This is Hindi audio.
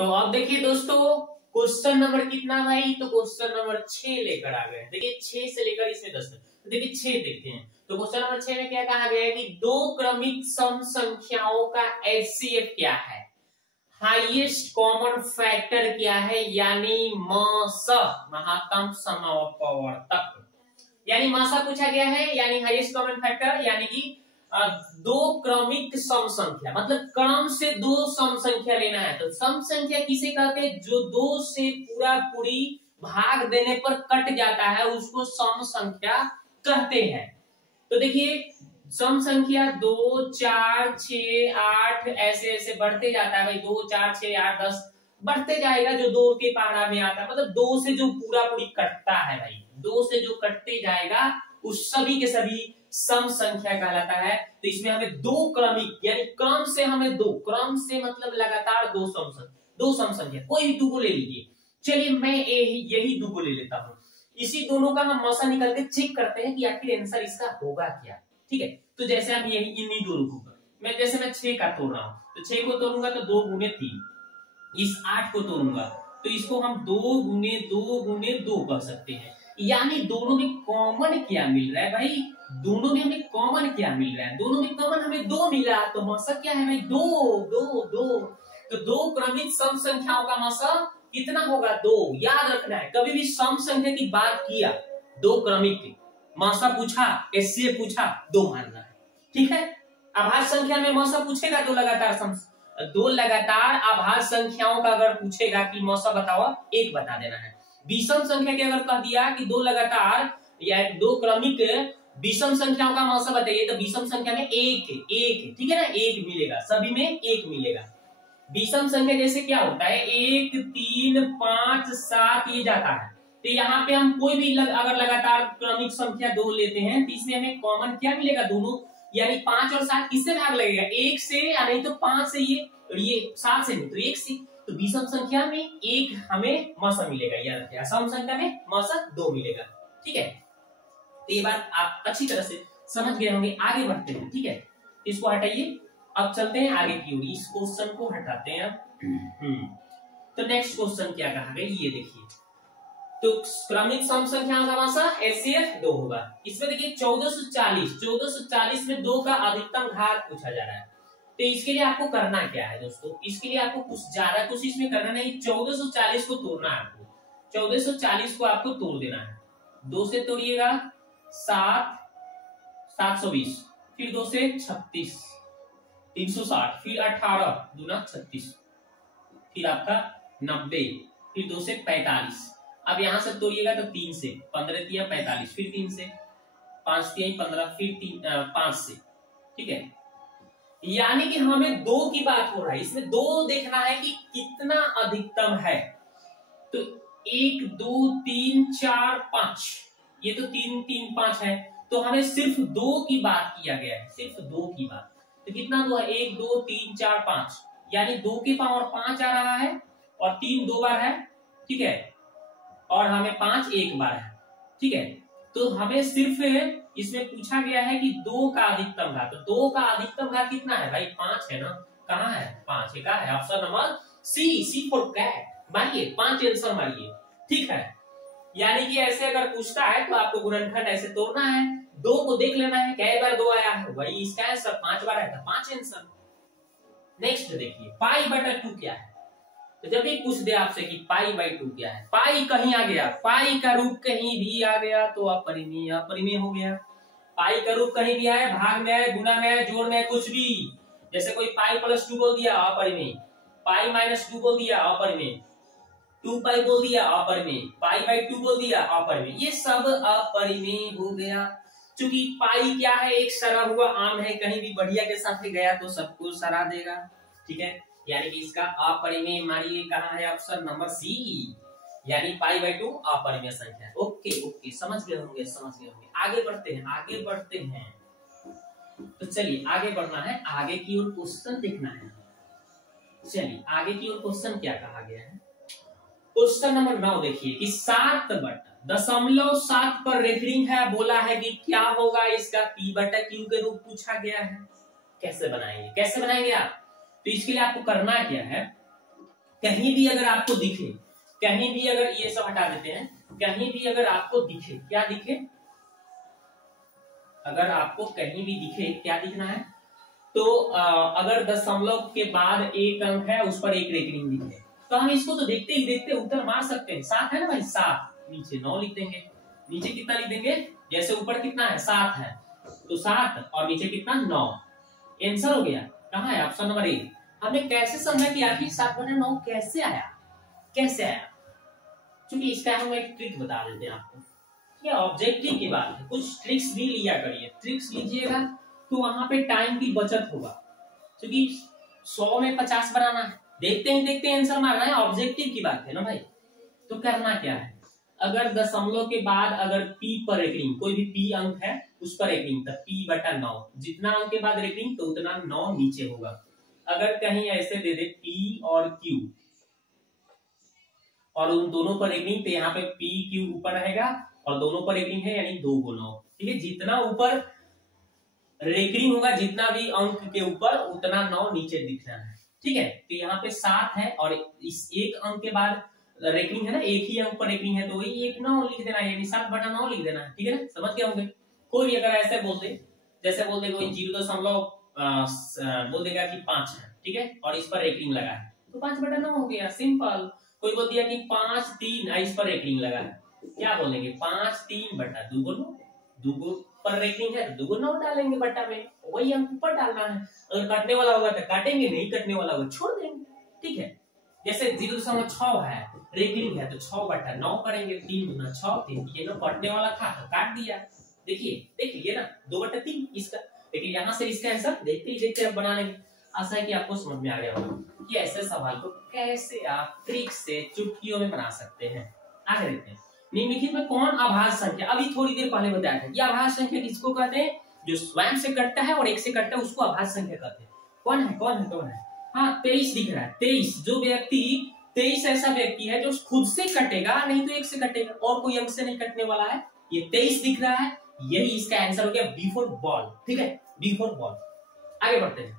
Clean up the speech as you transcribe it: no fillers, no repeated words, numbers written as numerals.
तो अब देखिए दोस्तों क्वेश्चन नंबर कितना भाई, तो क्वेश्चन नंबर 6 लेकर आ गए। देखिए 6 से लेकर इसमें 10 तक, तो देखिए 6 देखते हैं। तो क्वेश्चन नंबर 6 में क्या कहा गया है कि दो क्रमिक सम संख्याओं का एचसीएफ क्या है, हाईएस्ट कॉमन फैक्टर क्या है, यानी मस महत्तम समापवर्तक, यानी मसा पूछा गया है, यानी हाईएस्ट कॉमन फैक्टर, यानी कि दो क्रमिक सम संख्या, मतलब क्रम से दो सम संख्या लेना है। तो सम संख्या किसे कहते हैं, जो दो से पूरा पूरी भाग देने पर कट जाता है उसको सम संख्या कहते हैं। तो देखिए सम संख्या 2, 4, 6, 8 ऐसे ऐसे बढ़ते जाता है भाई, 2, 4, 6, 8, 10 बढ़ते जाएगा जो दो के पहाड़ा में आता है। मतलब दो से जो पूरा पूरी कटता है भाई, दो से जो कटते जाएगा उस सभी के सभी सम संख्या कहलाता है। तो इसमें हमें दो क्रमिक यानी क्रम से हमें दो, क्रम से मतलब लगातार दो सम संख्या, कोई भी दो को ले लीजिए। चलिए मैं यही दो को ले लेता हूं, इसी दोनों का हम मसा निकाल के चेक करते हैं कि आखिर आंसर इसका होगा क्या। ठीक है, तो जैसे हम यही इन्हीं दो को मैं 6 का तोड़ रहा हूं, तो 6 को तोड़ूंगा तो 2 गुने 3, इस 8 को तोड़ूंगा तो इसको हम 2 गुने 2 गुने 2 कह सकते हैं। यानी दोनों में कॉमन क्या मिल रहा है भाई, दोनों में हमें कॉमन क्या मिल रहा है, दोनों में कॉमन हमें 2 मिला, तो मसा क्या है भाई 2 2 2। तो दो क्रमिक सम संख्याओं का मसा कितना होगा 2। याद रखना है, कभी भी सम संख्या की बात किया, दो क्रमिक की मसा पूछा, एचसीएफ पूछा, 2 मानना है। ठीक है, अभाज्य संख्या में मसा पूछेगा दो लगातार अभाज्य संख्याओं का अगर पूछेगा कि मौसा बताओ, 1 बता देना है। विषम संख्या के अगर कह दिया कि दो लगातार या दो क्रमिक विषम संख्याओं का मौसा बताइए, तो विषम संख्या में 1 ठीक है ना, 1 मिलेगा, सभी में 1 मिलेगा। विषम संख्या जैसे क्या होता है 1, 3, 5, 7 ये जाता है। तो यहाँ पे हम कोई भी अगर लगातार क्रमिक संख्या 2 लेते हैं तो इसमें हमें कॉमन क्या मिलेगा, दोनों, यानी 5 और 7 किससे भाग लगेगा, 1 से, या नहीं तो 5 से, ये 7 से नहीं तो 1 से। तो विषम संख्या में 1 हमें मसा मिलेगा, याद रखिए। सम संख्या में मसा 2 मिलेगा। ठीक है, तो ये बात आप अच्छी तरह से समझ गए होंगे। आगे बढ़ते हैं। ठीक है, इसको हटाइए, अब चलते हैं आगे की ओर। इस क्वेश्चन को हटाते हैं। तो नेक्स्ट क्वेश्चन क्या कहा गया ये देखिए। तो क्रमिक सम संख्याओं का मसा एचसीएफ 2 होगा। इसमें देखिए 1440 में 2 का अधिकतम घात पूछा जा रहा है। तो इसके लिए आपको करना क्या है दोस्तों, इसके लिए आपको कुछ इसमें करना नहीं, 1440 को तोड़ना है आपको। 1440 को आपको तोड़ देना है। 2 से तोड़िएगा 7, 720, फिर 2 से 36, 360, फिर 18 दूना 36, फिर आपका 90, फिर 2 से 45। अब यहां से तोड़िएगा तो 3 से 15 तिया 45, फिर 3 से 5 तिया 15, फिर 5 से। ठीक है, यानी कि हमें 2 की बात हो रहा है, इसमें 2 देखना है कि कितना अधिकतम है। तो 1 2 3 4 5, ये तो 3 3 5 है, तो हमें सिर्फ 2 की बात किया गया है, सिर्फ 2 की बात। तो कितना 2 है, 1 2 3 4 5, यानी 2 की पावर 5 आ रहा है, और 3 2 बार है। ठीक है, और हमें 5 एक बार है। ठीक है, तो हमें सिर्फ इसमें पूछा गया है कि 2 का अधिकतम घात। तो 2 का अधिकतम घात कितना है भाई, 5 है ना, कहाँ है 5 है, कहाँ है, option number C for cat. मारिए 5 आंसर मारिए। ठीक है, यानी कि ऐसे अगर पूछता है तो आपको गुणनखंड ऐसे तोड़ना है, 2 को देख लेना है कई बार 2 आया है, वही इसका आंसर 5 बार आया था, 5 आंसर। नेक्स्ट देखिए π/2 क्या है। तो जब भी पूछ दे आपसे कि π/2 क्या है, पाई कहीं आ गया, पाई का रूप कहीं भी आ गया तो अपरिमेय हो गया। पाई का रूप कहीं भी आए, भाग में आए, गुना में आए, जोड़ में आए, कुछ भी, जैसे कोई π+2 बोल दिया अपरिमेय, π-2 बोल दिया अपरिमेय, 2π बोल दिया अपरिमेय, π/2 बोल दिया अपरिमेय, ये सब अपरिमेय हो गया। क्योंकि पाई क्या है, एक सरा हुआ आम है, कहीं भी बढ़िया के साथ गया तो सबको सरा देगा। ठीक है, यानी कि इसका अपरिमेय मारिए, कहाँ है, ऑप्शन नंबर सी, यानी π/2 अपरिमेय संख्या। ओके, समझ गए होंगे। आगे बढ़ते हैं। तो चलिए आगे बढ़ना है, आगे की ओर क्वेश्चन देखना है। चलिए आगे की ओर क्वेश्चन क्या कहा गया है। क्वेश्चन नंबर 9 देखिए कि 7/7 पर रेफरिंग है, बोला है कि क्या होगा इसका p/q के रूप पूछा गया है। कैसे बनाएंगे आप। तो इसके लिए आपको करना क्या है, कहीं भी अगर आपको दिखे, कहीं भी अगर, ये सब हटा देते हैं, कहीं भी अगर आपको दिखे, क्या दिखे, अगर आपको कहीं भी दिखे, क्या दिखना है, तो अगर दशमलव के बाद एक अंक है उस पर एक रेकरिंग दिखे, तो हम इसको तो देखते ही देखते उत्तर मार सकते हैं। 7 है ना भाई, 7, नीचे 9 लिख देंगे। नीचे कितना लिख देंगे, जैसे ऊपर कितना है 7 है तो 7 और नीचे कितना 9, आंसर हो गया। कहाँ है ऑप्शन नंबर ए। हमने कैसे समझा कि आखिर 7/9 कैसे आया, कैसे आया, क्योंकि इसका हम एक ट्रिक बता देते हैं आपको। ये ऑब्जेक्टिव की बात है, कुछ ट्रिक्स भी लिया करिए, ट्रिक्स लीजिएगा तो वहां पे टाइम की बचत होगा, क्योंकि 100 में 50 बनाना है, देखते ही देखते आंसर मारना है, ऑब्जेक्टिव की बात है ना भाई। तो करना क्या है, अगर दशमलव के बाद अगर p पर रेकरिंग, कोई भी p अंक है उस पर रेकरिंग, तो p/9, जितना अंक के बाद रेकरिंग तो उतना 9 नीचे होगा। अगर कहीं ऐसे दे दे p और q और उन दोनों पर रेकरिंग, तो यहाँ पे p q ऊपर रहेगा और दोनों पर रेकरिंग है, यानी 2 × 9, ठीक है। जितना ऊपर रेकरिंग होगा, जितना भी अंक के ऊपर, उतना 9 नीचे दिखना है, ठीक है। तो यहाँ पे 7 है और इस एक अंक के बाद रेकरिंग है ना, एक ही अंक पर रेकरिंग है, तो वही 1 9 लिख देना है, यानी 7/9 लिख देना है, ठीक है ना, समझ गए होंगे। कोई भी अगर ऐसे बोल दे, जैसे बोल दे कोई 0. बोल देगा कि 5 है, ठीक है, और इस पर रेकरिंग लगा है, तो 5/9 हो गया, सिंपल। कोई बोल दिया कि 5 3 इस पर रेकरिंग लगा है, क्या बोलेंगे 5 3/2 × 9, 2 पर रेकरिंग है तो 2 × 9 डालेंगे बट्टा में, वही अंक ऊपर डालना है। अगर काटने वाला होगा तो काटेंगे, नहीं काटने वाला होगा छोड़ देंगे, ठीक है। जैसे 0.6 है, रेकरिंग है तो 6/9 करेंगे, 3 × 6 3, ये ना काटने वाला था तो काट दिया। देखिए देख लिए ना 2/3 इसका, लेकिन यहाँ से इसका आंसर देखते ही देखते आप बना लेंगे। आशा है कि आपको समझ में आ गया होगा कि ऐसे सवाल को कैसे आप ट्रिक से चुटकियों में बना सकते हैं। आगे देखते हैं, निम्नलिखित में कौन अभाज्य संख्या, अभी थोड़ी देर पहले बताया था, ये अभाज्य संख्या किसको कहते हैं, जो स्वयं से कटता है और एक से कटता है उसको अभाज्य संख्या कहते हैं। कौन है कौन है कौन है, हाँ 23 दिख रहा है, 23, जो व्यक्ति 23 ऐसा व्यक्ति है जो खुद से कटेगा, नहीं तो एक से कटेगा, और कोई अंक से नहीं कटने वाला है, ये 23 दिख रहा है, यही इसका आंसर हो गया, B4 बॉल, ठीक है, B4 बॉल। आगे बढ़ते हैं,